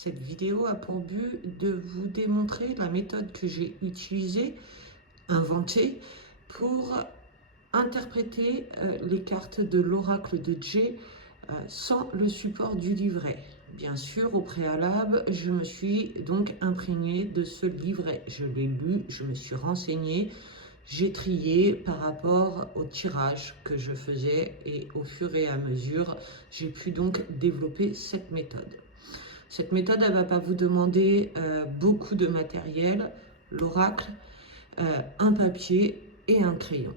Cette vidéo a pour but de vous démontrer la méthode que j'ai utilisée, inventée, pour interpréter les cartes de l'oracle de Jay sans le support du livret. Bien sûr, au préalable, je me suis donc imprégnée de ce livret. Je l'ai lu, je me suis renseignée, j'ai trié par rapport au tirage que je faisais et au fur et à mesure, j'ai pu donc développer cette méthode. Cette méthode, elle ne va pas vous demander beaucoup de matériel, l'oracle, un papier et un crayon.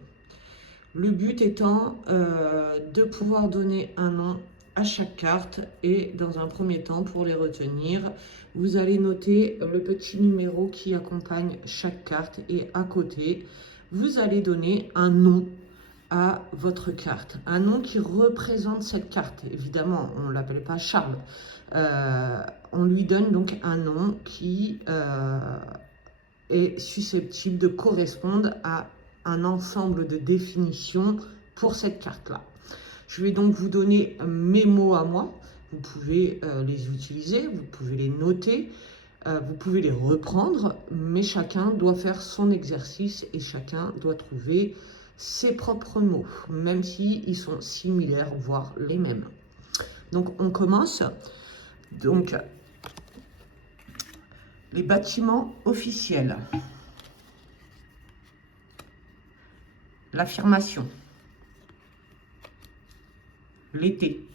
Le but étant de pouvoir donner un nom à chaque carte et dans un premier temps, pour les retenir, vous allez noter le petit numéro qui accompagne chaque carte et à côté, vous allez donner un nom à votre carte, un nom qui représente cette carte. Évidemment, on ne l'appelle pas Charles. On lui donne donc un nom qui est susceptible de correspondre à un ensemble de définitions pour cette carte-là. Je vais donc vous donner mes mots à moi. Vous pouvez les utiliser, vous pouvez les noter, vous pouvez les reprendre, mais chacun doit faire son exercice et chacun doit trouver ses propres mots, même s'ils sont similaires, voire les mêmes. Donc on commence. Donc, les bâtiments officiels. L'affirmation. L'été.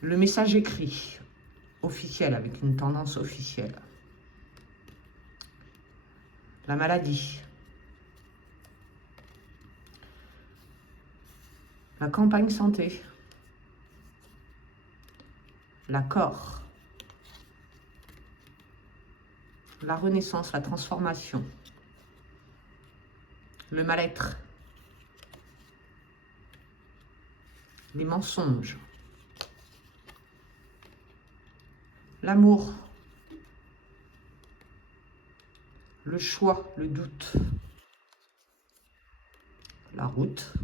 Le message écrit, officiel, avec une tendance officielle. La maladie. La campagne santé. L'accord. La renaissance, la transformation. Le mal-être. Les mensonges. L'amour. Le choix, le doute. La route.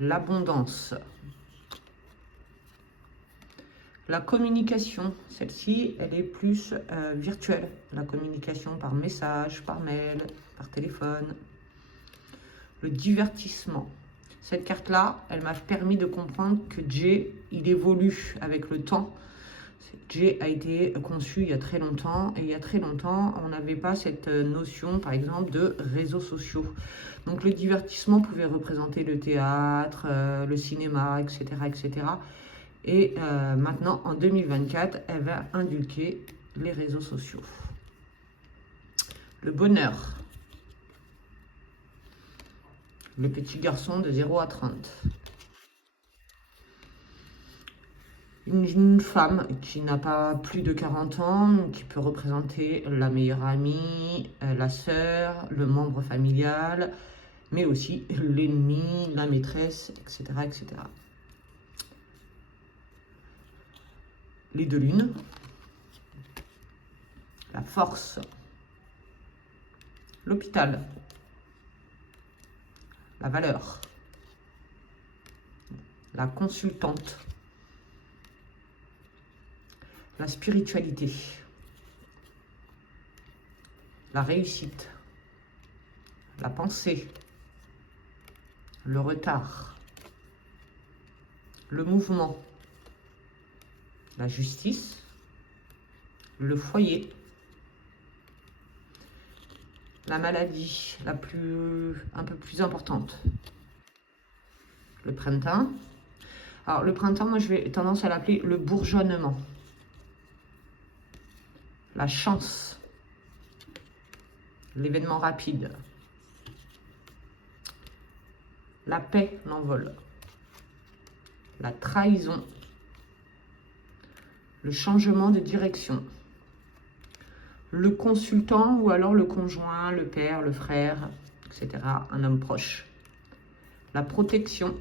L'abondance. La communication, celle-ci, elle est plus virtuelle. La communication par message, par mail, par téléphone. Le divertissement. Cette carte-là, elle m'a permis de comprendre que Jay, il évolue avec le temps. Jay a été conçu il y a très longtemps. Et il y a très longtemps, on n'avait pas cette notion, par exemple, de réseaux sociaux. Donc le divertissement pouvait représenter le théâtre, le cinéma, etc., etc. Et maintenant, en 2024, elle va inculquer les réseaux sociaux. Le bonheur. Le petit garçon de 0 à 30. Une femme qui n'a pas plus de 40 ans, qui peut représenter la meilleure amie, la sœur, le membre familial, mais aussi l'ennemi, la maîtresse, etc., etc. Les deux lunes, la force, l'hôpital, la valeur, la consultante, la spiritualité, la réussite, la pensée, le retard, le mouvement, la justice, le foyer, la maladie un peu plus importante, le printemps. Alors le printemps, moi je vais tendance à l'appeler le bourgeonnement, la chance, l'événement rapide, la paix, l'envol, la trahison, le changement de direction, le consultant ou alors le conjoint, le père, le frère, etc., un homme proche, la protection,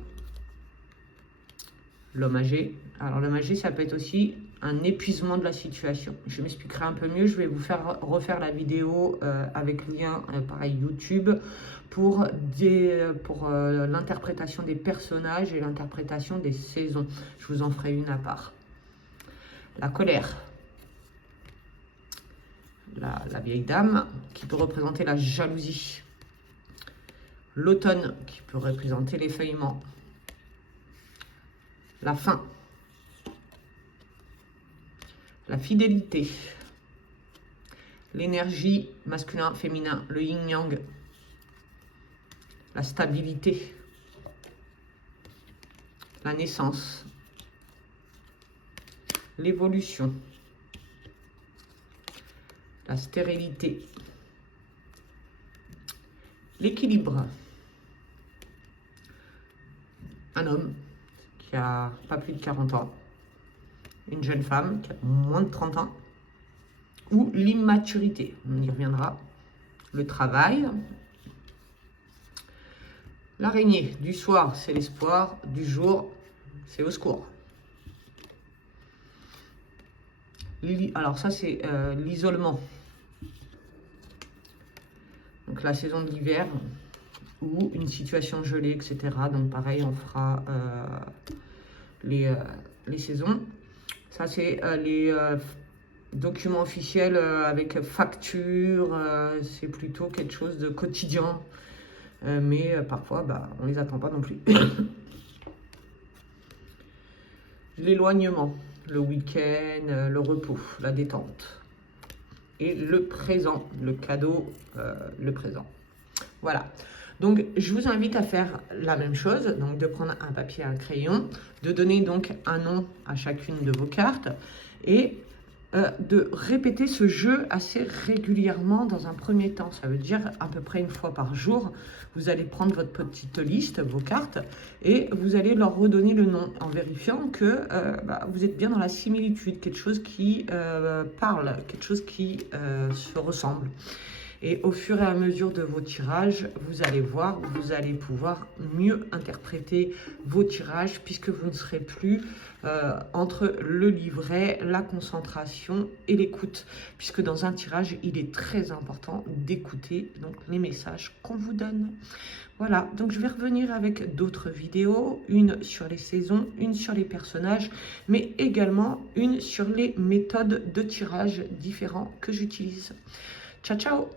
l'homme âgé. Alors l'homme âgé, ça peut être aussi un épuisement de la situation. Je m'expliquerai un peu mieux, je vais vous faire refaire la vidéo avec lien, pareil, YouTube, pour l'interprétation des personnages et l'interprétation des saisons. Je vous en ferai une à part. La colère. La vieille dame, qui peut représenter la jalousie. L'automne, qui peut représenter l'effeuillement. La faim. La fidélité. L'énergie masculin, féminin, le yin-yang. La stabilité. La naissance. L'évolution. La stérilité, l'équilibre, un homme qui a pas plus de 40 ans, une jeune femme qui a moins de 30 ans, ou l'immaturité, on y reviendra, le travail, l'araignée, du soir c'est l'espoir, du jour c'est au secours. Alors ça c'est l'isolement. Donc la saison de l'hiver ou une situation gelée, etc. Donc pareil, on fera les saisons. Ça c'est les documents officiels avec facture. C'est plutôt quelque chose de quotidien. Mais parfois, on les attend pas non plus. L'éloignement, le week-end, le repos, la détente. Et le présent, le cadeau, le présent. Voilà. Donc, je vous invite à faire la même chose. Donc, de prendre un papier et un crayon, de donner donc un nom à chacune de vos cartes et de répéter ce jeu assez régulièrement dans un premier temps. Ça veut dire à peu près une fois par jour, vous allez prendre votre petite liste, vos cartes, et vous allez leur redonner le nom en vérifiant que vous êtes bien dans la similitude, quelque chose qui parle, quelque chose qui se ressemble. Et au fur et à mesure de vos tirages, vous allez voir, vous allez pouvoir mieux interpréter vos tirages puisque vous ne serez plus entre le livret, la concentration et l'écoute. Puisque dans un tirage, il est très important d'écouter donc les messages qu'on vous donne. Voilà, donc je vais revenir avec d'autres vidéos, une sur les saisons, une sur les personnages, mais également une sur les méthodes de tirage différents que j'utilise. Ciao, ciao!